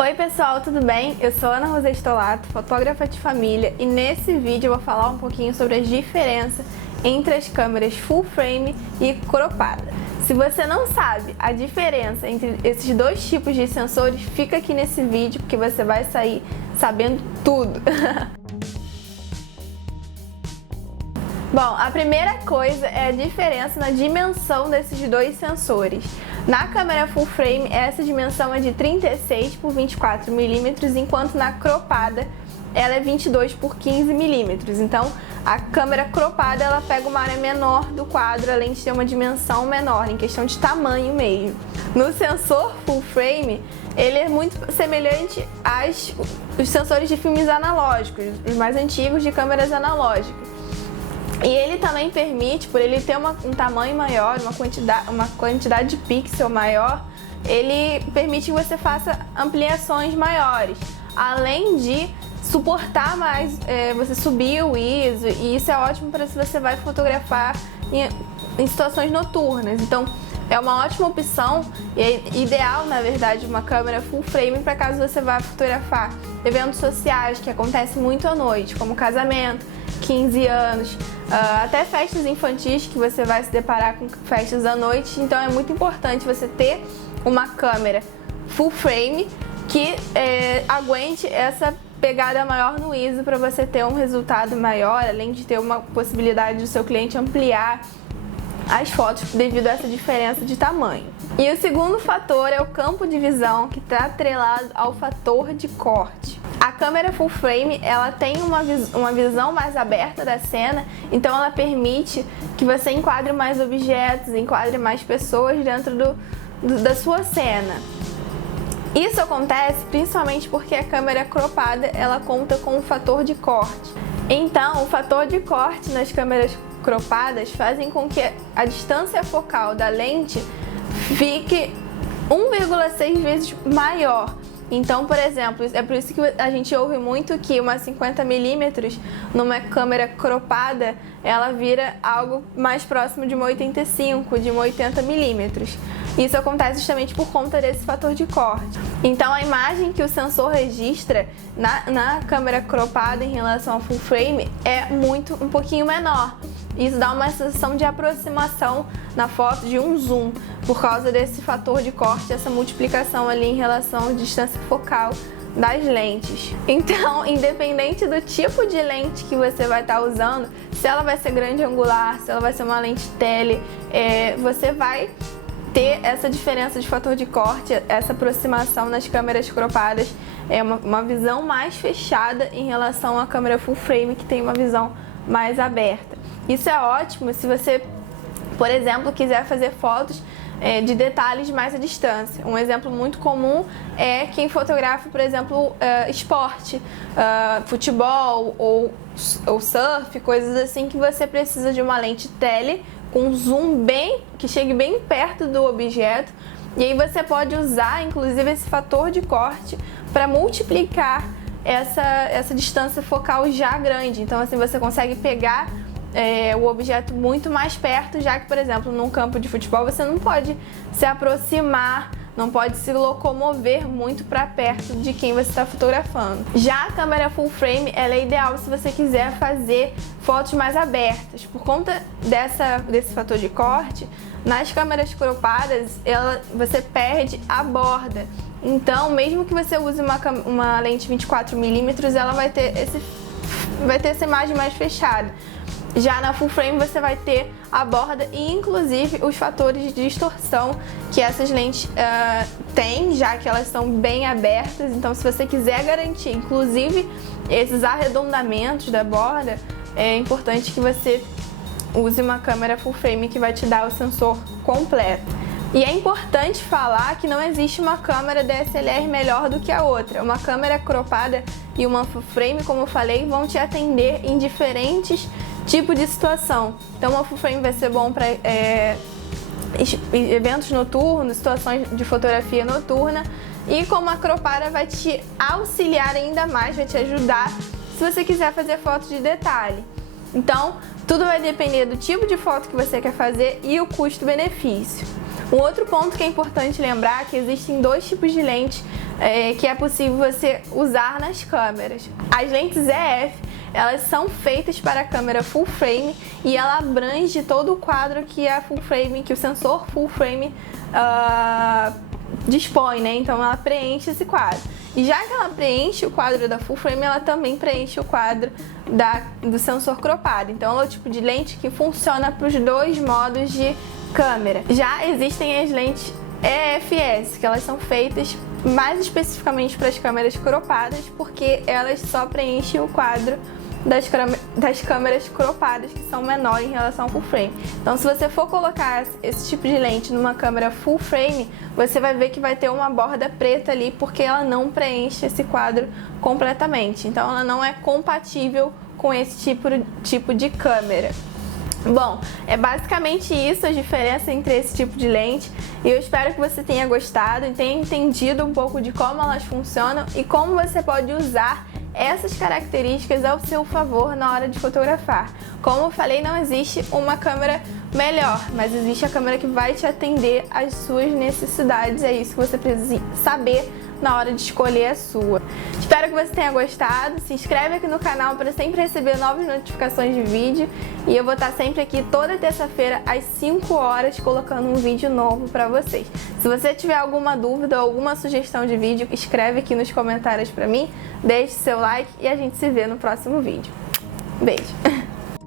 Oi pessoal, tudo bem? Eu sou Ana Rosé Stolato, fotógrafa de família, e nesse vídeo eu vou falar um pouquinho sobre as diferenças entre as câmeras full frame e cropada. Se você não sabe a diferença entre esses dois tipos de sensores, fica aqui nesse vídeo porque você vai sair sabendo tudo. Bom, a primeira coisa é a diferença na dimensão desses dois sensores. Na câmera full frame, essa dimensão é de 36 por 24 milímetros, enquanto na cropada ela é 22 por 15 milímetros. Então, a câmera cropada ela pega uma área menor do quadro, além de ter uma dimensão menor, em questão de tamanho mesmo. No sensor full frame, ele é muito semelhante aos sensores de filmes analógicos, os mais antigos de câmeras analógicas. E ele também permite, por ele ter um tamanho maior, uma quantidade de pixel maior, ele permite que você faça ampliações maiores, além de suportar mais, você subir o ISO, e isso é ótimo para se você vai fotografar em situações noturnas. Então, é uma ótima opção e é ideal, na verdade, uma câmera full frame para caso você vá fotografar eventos sociais que acontecem muito à noite, como casamento, 15 anos, até festas infantis que você vai se deparar com festas à noite. Então é muito importante você ter uma câmera full frame que aguente essa pegada maior no ISO para você ter um resultado maior, além de ter uma possibilidade do seu cliente ampliar as fotos devido a essa diferença de tamanho. E o segundo fator é o campo de visão, que está atrelado ao fator de corte. A câmera full frame ela tem uma visão mais aberta da cena, então ela permite que você enquadre mais objetos, enquadre mais pessoas dentro da sua cena. Isso acontece principalmente porque a câmera cropada ela conta com um fator de corte. Então, o fator de corte nas câmeras cropadas fazem com que a distância focal da lente fique 1,6 vezes maior. Então, por exemplo, é por isso que a gente ouve muito que uma 50mm numa câmera cropada, ela vira algo mais próximo de uma 85, de uma 80mm. Isso acontece justamente por conta desse fator de corte. Então, a imagem que o sensor registra na câmera cropada em relação ao full frame é um pouquinho menor. Isso dá uma sensação de aproximação na foto, de um zoom, por causa desse fator de corte, essa multiplicação ali em relação à distância focal das lentes. Então, independente do tipo de lente que você vai estar usando, se ela vai ser grande angular, se ela vai ser uma lente tele, você vai ter essa diferença de fator de corte, essa aproximação nas câmeras cropadas, uma visão mais fechada em relação à câmera full frame, que tem uma visão mais aberta. Isso é ótimo se você, por exemplo, quiser fazer fotos de detalhes mais à distância. Um exemplo muito comum é quem fotografa, por exemplo, esporte, futebol ou surf, coisas assim que você precisa de uma lente tele com zoom que chegue bem perto do objeto, e aí você pode usar inclusive esse fator de corte para multiplicar essa distância focal já grande. Então assim você consegue pegar o objeto muito mais perto, já que, por exemplo, num campo de futebol você não pode se aproximar, não pode se locomover muito para perto de quem você está fotografando. Já a câmera full frame ela é ideal se você quiser fazer fotos mais abertas. Por conta desse fator de corte, nas câmeras cropadas você perde a borda. Então, mesmo que você use uma lente 24mm, ela vai ter essa imagem mais fechada. Já na full frame você vai ter a borda e inclusive os fatores de distorção que essas lentes têm, já que elas são bem abertas. Então, se você quiser garantir inclusive esses arredondamentos da borda, é importante que você use uma câmera full frame que vai te dar o sensor completo. E é importante falar que não existe uma câmera DSLR melhor do que a outra. Uma câmera cropada e uma full frame, como eu falei, vão te atender em diferentes tipos de situação. Então, uma full frame vai ser bom para eventos noturnos, situações de fotografia noturna, e como a cropada vai te auxiliar ainda mais, vai te ajudar se você quiser fazer fotos de detalhe. Então, tudo vai depender do tipo de foto que você quer fazer e o custo-benefício. Um outro ponto que é importante lembrar é que existem dois tipos de lentes que é possível você usar nas câmeras. As lentes EF, elas são feitas para a câmera full frame e ela abrange todo o quadro que a full frame, que o sensor full frame dispõe, né? Então ela preenche esse quadro. E já que ela preenche o quadro da full frame, ela também preenche o quadro do sensor cropado. Então ela é o tipo de lente que funciona para os dois modos de câmera. Já existem as lentes EFS, que elas são feitas mais especificamente para as câmeras cropadas, porque elas só preenchem o quadro das câmeras cropadas, que são menores em relação ao full frame. Então, se você for colocar esse tipo de lente numa câmera full frame, você vai ver que vai ter uma borda preta ali, porque ela não preenche esse quadro completamente. Então, ela não é compatível com esse tipo de câmera. Bom, é basicamente isso a diferença entre esse tipo de lente, e eu espero que você tenha gostado e tenha entendido um pouco de como elas funcionam e como você pode usar essas características ao seu favor na hora de fotografar. Como eu falei, não existe uma câmera melhor, mas existe a câmera que vai te atender às suas necessidades. É isso que você precisa saber na hora de escolher a sua. Espero que você tenha gostado. Se inscreve aqui no canal para sempre receber novas notificações de vídeo, e eu vou estar sempre aqui toda terça-feira às 5 horas colocando um vídeo novo para vocês. Se você tiver alguma dúvida ou alguma sugestão de vídeo, escreve aqui nos comentários para mim, deixe seu like e a gente se vê no próximo vídeo. Beijo!